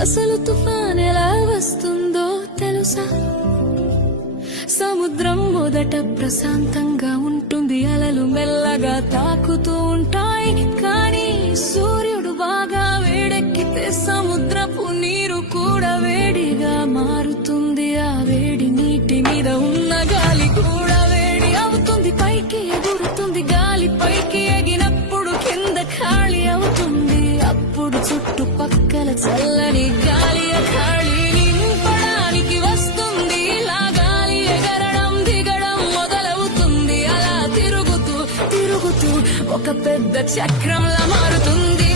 అసలు తుఫాన్ ఎలా వస్తుందో తెలుసా? సముద్రం మొదట ప్రశాంతంగా ఉంటుంది అలలు మెల్లగా తాకుతూ ఉంటాయి. కానీ సూర్యుడు బాగా వేడెక్కితే సముద్రపు నీరు కూడా చల్లని గాలి ఆ ఖాళీ నింపడానికి వస్తుంది. ఇలా గాలి ఎగరడం దిగడం మొదలవుతుంది. అలా తిరుగుతూ తిరుగుతూ ఒక పెద్ద చక్రంలా మారుతుంది.